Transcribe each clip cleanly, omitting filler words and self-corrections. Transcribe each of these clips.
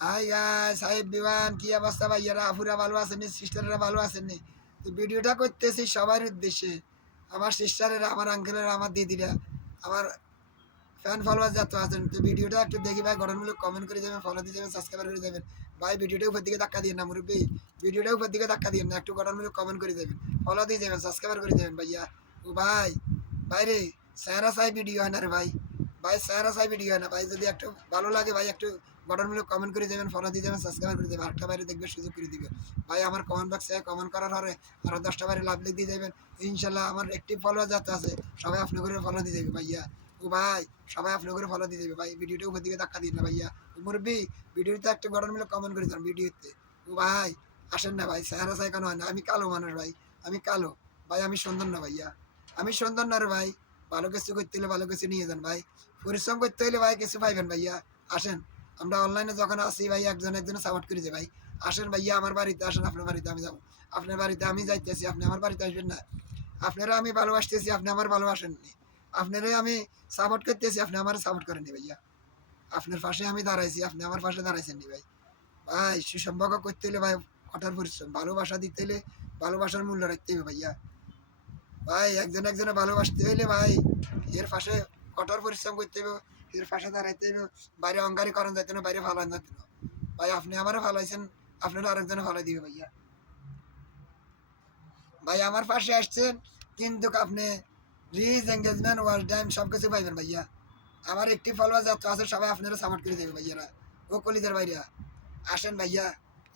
Hi guys, hi everyone, কি অবস্থা ভাইয়ারা, আপুরা ভালো আছেন, সিস্টাররা ভালো আছেন? তো ভিডিওটা করতেছি সবার উদ্দেশ্যে, আমার সিস্টারেরা, আমার আঙ্কেলেরা, আমার দিদিরা, আমার ফ্যান ফলোয়ার যত আছেন। তো ভিডিওটা একটু দেখি ভাই, গঠনমূলক কমেন্ট করে যাবেন, ফলো দিয়ে যাবেন, সাবস্ক্রাইব করে যাবেন। ভাই ভিডিওটা উপর দিকে ধাক্কা দিন না মুরব্বী, ভিডিওটা উপর দিকে ধাক্কা দিন না, একটু গঠনমূলক কমেন্ট করে যাবেন, ফলো দিয়ে যাবেন, সাবস্ক্রাইব করে যাবেন ভাইয়া। ও ভাই, বাইরে স্যারা সাই ভিডিও হয় না রে ভাই, ভাই স্যারা সাই ভিডিও হয় না ভাই। যদি একটু ভালো লাগে ভাই, একটু গঠনমূলক কমেন্ট করে যাবেন, ফলো দিয়ে যাবেন, সাবস্ক্রাইব করে দেবেন, আটটা বাইরে দেখবে সুযোগ করে দিবেন ভাই। আমার কমেন্ট বক্সে কমেন্ট করার পরে আরও 10টা বাইরে লাভ লিখ দিয়ে যাবেন। ইনশাল্লাহ আমার একটিভ ফলোয়ার যাতে আছে সবাই আপনি করে ফলো দিয়ে যাবে ভাইয়া। ও ভাই, সবাই আপনি করে ফলো দিয়ে দেবে ভাই, ভিডিওটা উপর দিকে ধাক্কা দিন না ভাইয়া। মুরব্বী, ভিডিওতে একটা গঠনমূলক কমেন্ট করে দেন ভিডিওতে। ও ভাই, আসেন না ভাই, চেহারা চাই কেন হয় না? আমি কালো মানুষ ভাই, আমি কালো ভাই, আমি সুন্দর না ভাইয়া, আমি সুন্দর না রে ভাই। ভালো কিছু করতে হলে ভালো কিছু নিয়ে যান ভাই, পরিশ্রম করতে হলে ভাই কিছু পাইবেন ভাইয়া। আসেন, আমরা অনলাইনে যখন আসি ভাই, একজন একজনে সাপোর্ট করে যে ভাই। আসেন ভাইয়া, আমার বাড়িতে আসেন, আপনার বাড়িতে আমি যাবো, আপনার বাড়িতে আমি যাইতেছি, আপনি আমার বাড়িতে আসবেন না? আপনারা আমি ভালোবাসতেছি, আপনি আমার ভালোবাসেননি। আপনারাই আমি সাপোর্ট করতেছি, আপনি আমার সাপোর্ট করেননি ভাইয়া। আপনার পাশে আমি দাঁড়াইছি, আপনি আমার পাশে দাঁড়াইছেন নি ভাই। ভাই সুসম্পর্ক করতে হলে ভাই কঠোর পরিশ্রম, ভালোবাসা দিতে হলে ভালোবাসার মূল্য রাখতে হবে ভাইয়া। ভাই একজন একজনে ভালোবাসতে হইলে ভাই এর পাশে কঠোর পরিশ্রম করতে হবে, এর পাশে দাঁড়াইতে হবে। বাইরে অঙ্গারি করেন যাইতে না, বাইরে ফালান যাইতে না ভাই। আপনি আমারও ফালাইছেন, আপনারা আরেকজনে ফালাই দিবে ভাইয়া। ভাই আমার পাশে আসছেন, কিন্তু আপনি রিচ এঙ্গেজমেন্ট ওয়াচ টাইম সব কিছু পাইবেন ভাইয়া। আমার একটি ফলোয়ার যত আছে সবাই আপনারা সাপোর্ট করে দেবে ভাইয়ারা। ও কলিজার ভাইরা, আসেন ভাইয়া,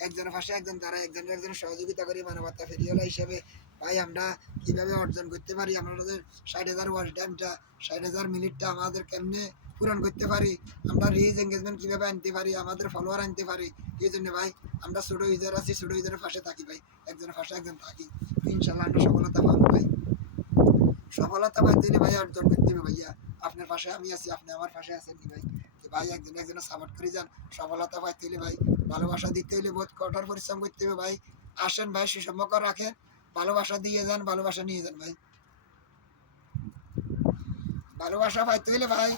একজনের পাশে একজন তারা একজনের একজন সহযোগিতা করি মানবতা ফেরিওয়ালা হিসেবে। ভাই আমরা কীভাবে অর্জন করতে পারি, আমাদের 60,000 ওয়াচ টাইমটা, 60,000 মিনিটটা আমাদের কেমনে পূরণ করতে পারি, আমরা রিচ এঙ্গেজমেন্ট কীভাবে আনতে পারি, আমাদের ফলোয়ার আনতে পারি। এই জন্য ভাই আমরা ছোটো ইউজার আছি, ছোটো ইউজারের পাশে থাকি ভাই, একজনের পাশে একজন থাকি। ইনশাল্লাহ আমরা সফলতা পাবো ভাই। সফলতা পাইতে হলে ভাই অর্জন করতে হবে ভাইয়া। আপনার পাশে আমি আছি, আপনি আমার পাশে আছেন কি ভাই? তো ভাই একজন একজনের সাপোর্ট করে যান। সফলতা পাইতে হলে ভাই ভালোবাসা দিতে হলে বহুত কঠোর পরিশ্রম করতে হবে ভাই। আসেন ভাই, সুসম্পর্ক রাখেন, ভালোবাসা দিয়ে যান, ভালোবাসা নিয়ে যান ভাই। ভালোবাসা পাইতে হলে ভাই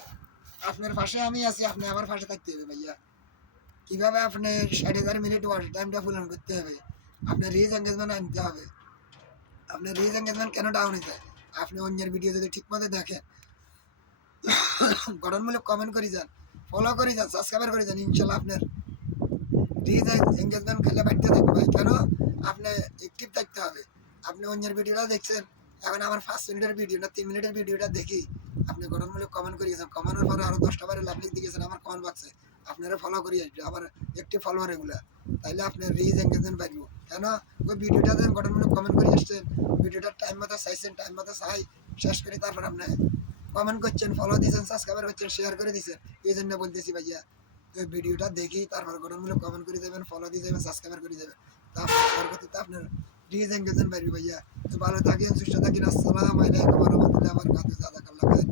আপনার পাশে আমি আছি, আপনি আমার পাশে থাকতে হবে ভাইয়া। কিভাবে আপনি 60,000 মিনিট ওয়াচ টাইমটা পূরণ করতে হবে, আপনার রিচ এঙ্গেজমেন্ট আনতে হবে। আপনার রিচ এঙ্গেজমেন্ট কেন ডাউন হয়ে যায়? আপনি অন্যের ভিডিও যদি ঠিকমতো দেখেন, গঠনমূলক কমেন্ট করে যান, ফলো করে যান, সাবস্ক্রাইব করে যান, ইনশাল্লাহ আপনার রিচ এঙ্গেজমেন্ট খেলে বাড়তে থাকবে ভাই। কেন? আপনি অ্যাক্টিভ থাকতে হবে। আপনি অন্যের ভিডিওটা দেখছেন, এখন আমার 5 মিনিটের ভিডিও না 3 মিনিটের ভিডিওটা দেখি আপনি গঠনমূলক কমেন্ট করে গেছেন, কমানোর পরে আরও 10টা বারে লাভ লিখ দিয়েছেন আমার কমেন্ট বক্সে, আপনারা ফলো করি আসবে আমার একটি ফলোয়ার এগুলা। তাইলে আপনার রিচ এঙ্গেজমেন্ট বাড়বো। কেন? ওই ভিডিওটা দেন, গঠনমূলক কমেন্ট করে আসছেন, ভিডিওটার টাইম মতো চাইছেন, টাইম মতো চাই শেষ করে তারপর আপনি কমেন্ট করছেন, ফলো দিয়েছেন, সাবস্ক্রাইবার হচ্ছেন, শেয়ার করে দিয়েছেন। এই জন্য বলতেছি ভাইয়া, তো ভিডিওটা দেখি তারপর গঠনমূলক কমেন্ট করে দেবেন, ফলো দিয়ে যাবেন, সাবস্ক্রাইব করে দেবেন। তারপর পরবর্তীতে আপনার রিচ এঙ্গেজমেন্ট বাড়বে ভাইয়া। তো ভালো থাকেন, সুস্থ থাকেন। আসসালামু আলাইকুম ওয়া রাহমাতুল্লাহি ওয়া বারাকাতুহু। জাযাকাল্লাহ খাইর।